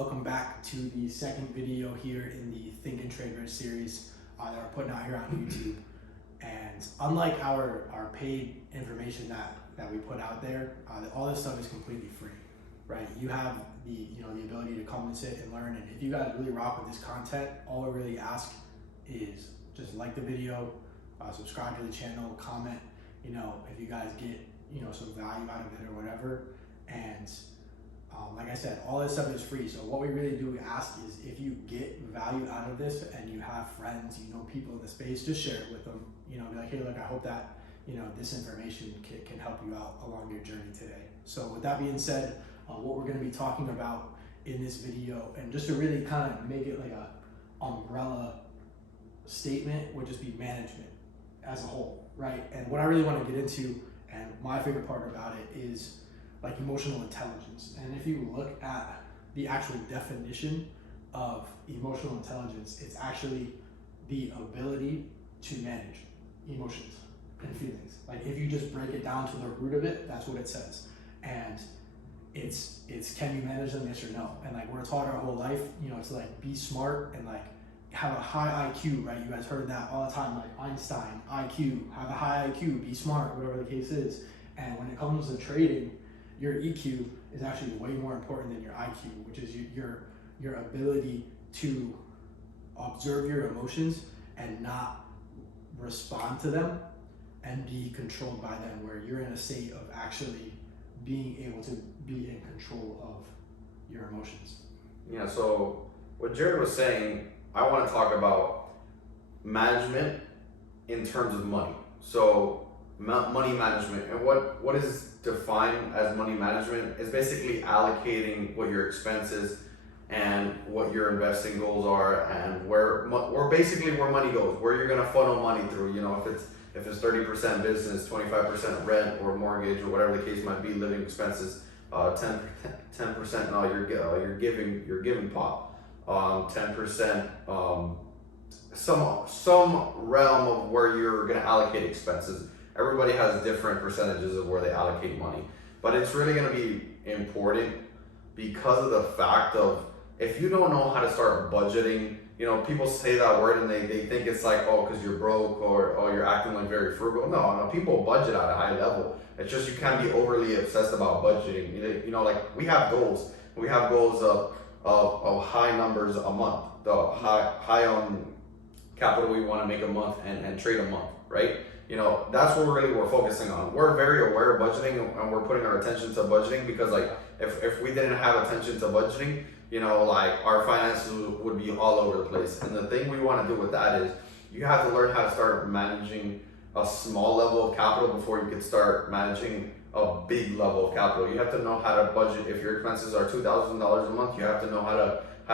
welcome back to the second video here in the Think and Trade Rich series that we're putting out here on YouTube. And unlike our paid information that we put out there, all this stuff is completely free, right? You have the ability to come and sit and learn. And if you guys really rock with this content, all we really ask is just like the video, subscribe to the channel, comment. If you guys get some value out of it or whatever. And like I said, all this stuff is free. So what we really do ask is if you get value out of this and you have friends, people in the space, just share it with them. Be like, hey, look, I hope that this information can help you out along your journey today. So with that being said, what we're going to be talking about in this video, and just to really kind of make it like a umbrella statement, would just be management as a whole, right? And what I really want to get into, and my favorite part about it, is like emotional intelligence. And if you look at the actual definition of emotional intelligence, it's actually the ability to manage emotions and feelings. Like if you just break it down to the root of it, that's what it says. And it's can you manage them, yes or no? And like we're taught our whole life, to like be smart and like have a high IQ, right? You guys heard that all the time, like Einstein, IQ, have a high IQ, be smart, whatever the case is. And when it comes to trading, your EQ is actually way more important than your IQ, which is your ability to observe your emotions and not respond to them and be controlled by them, where you're in a state of actually being able to be in control of your emotions. Yeah, so what Jared was saying, I want to talk about management in terms of money. So money management, and what is defined as money management is basically allocating what your expenses and what your investing goals are, and where basically where money goes, where you're going to funnel money through. If it's 30% business, 25% rent or mortgage or whatever the case might be, living expenses, 10% no, your giving pot, 10% some realm of where you're going to allocate expenses. Everybody has different percentages of where they allocate money, but it's really going to be important because of the fact of, if you don't know how to start budgeting, people say that word and they think it's like, oh, because you're broke, or oh, you're acting like very frugal. No, people budget at a high level. It's just you can't be overly obsessed about budgeting. Like we have goals. We have goals of high numbers a month, the high on capital we want to make a month and trade a month, right? That's what we're focusing on. We're very aware of budgeting, and we're putting our attention to budgeting because, like, if we didn't have attention to budgeting, like our finances would be all over the place. And the thing we want to do with that is you have to learn how to start managing a small level of capital before you can start managing a big level of capital. You have to know how to budget. If your expenses are $2,000 a month, you have to know how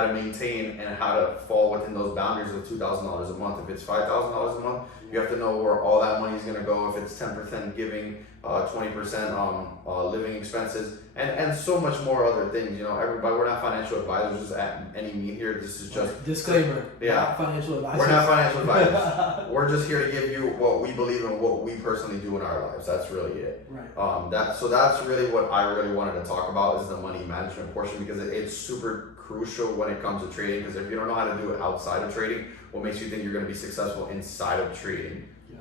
to maintain and how to fall within those boundaries of $2,000 a month. If it's $5,000 a month, you have to know where all that money is going to go. If it's 10% giving, 20% living expenses, and so much more other things. Everybody, we're not financial advisors at any mean here. This is just disclaimer. Yeah, not financial advisors. We're not financial advisors. We're just here to give you what we believe and what we personally do in our lives. That's really it. Right. That's really what I really wanted to talk about, is the money management portion, because it's super crucial when it comes to trading. Because if you don't know how to do it outside of trading, what makes you think you're going to be successful inside of trading? Yeah,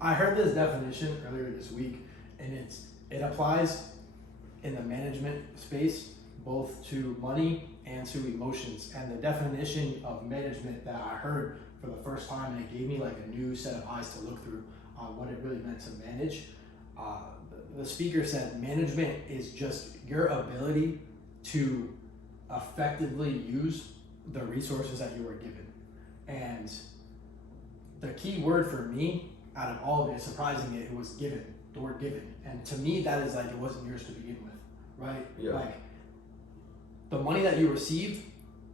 I heard this definition earlier this week, and it applies in the management space both to money and to emotions. And the definition of management that I heard for the first time, and it gave me like a new set of eyes to look through on what it really meant to manage. The speaker said management is just your ability to effectively use the resources that you were given. And the key word for me out of all of it, surprisingly, it was given, the word given. And to me, that is like, it wasn't yours to begin with, right? Yeah. Like the money that you received,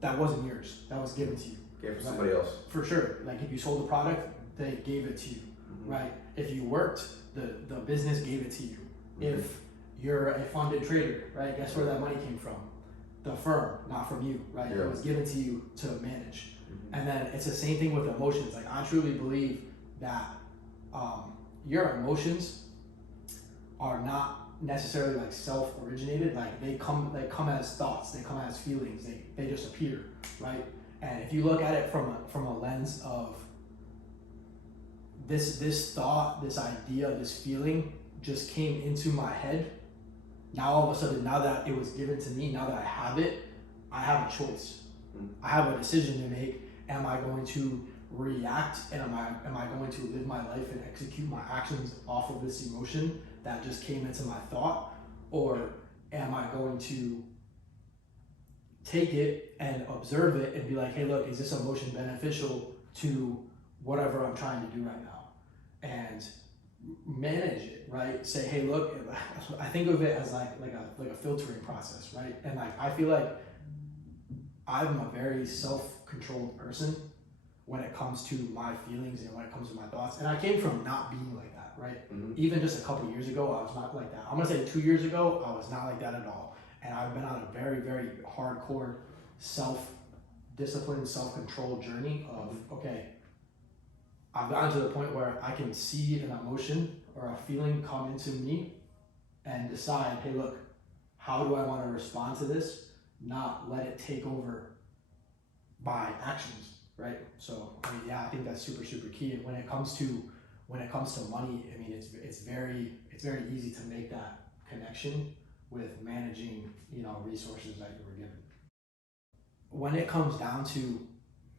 that wasn't yours, that was given to you. Gave for somebody else. For sure. Like if you sold a product, they gave it to you, right? If you worked, the business gave it to you. If you're a funded trader, right? Guess where that money came from? The firm, not from you, right? Yeah. It was given to you to manage. And then it's the same thing with emotions. Like I truly believe that your emotions are not necessarily like self-originated. Like they come as thoughts, they come as feelings, they just appear, right? And if you look at it from a lens of this thought, this idea, this feeling just came into my head. Now all of a sudden, now that it was given to me, now that I have it, I have a choice. I have a decision to make. Am I going to react, and am I going to live my life and execute my actions off of this emotion that just came into my thought, or am I going to take it and observe it and be like, hey, look, is this emotion beneficial to whatever I'm trying to do right now, and manage it, right? Say, hey, look, I think of it as like a filtering process, right? And like I feel like I'm a very self-controlled person when it comes to my feelings and when it comes to my thoughts. And I came from not being like that, right? Mm-hmm. Even just a couple years ago, I was not like that. I'm gonna say 2 years ago, I was not like that at all. And I've been on a very, very hardcore self-discipline, self-control journey of, okay, I've gotten to the point where I can see an emotion or a feeling come into me and decide, hey, look, how do I want to respond to this? Not let it take over my actions, right? So I mean, yeah, I think that's super, super key. And when it comes to money, I mean, it's very easy to make that connection with managing, resources that you were given. When it comes down to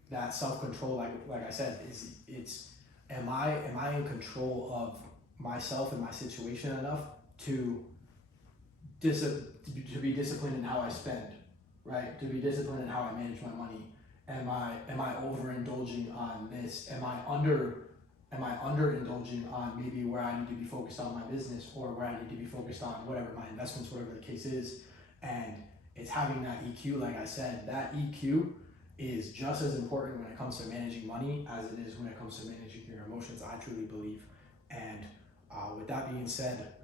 that self-control, like I said, it's am I in control of myself and my situation enough to be disciplined in how I spend, right? To be disciplined in how I manage my money. Am I overindulging on this? Am I underindulging on maybe where I need to be focused on my business, or where I need to be focused on whatever my investments, whatever the case is? And it's having that EQ, like I said, that EQ is just as important when it comes to managing money as it is when it comes to managing your emotions, I truly believe. And with that being said,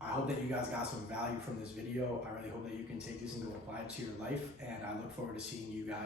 I hope that you guys got some value from this video. I really hope that you can take this and go apply it to your life, and I look forward to seeing you guys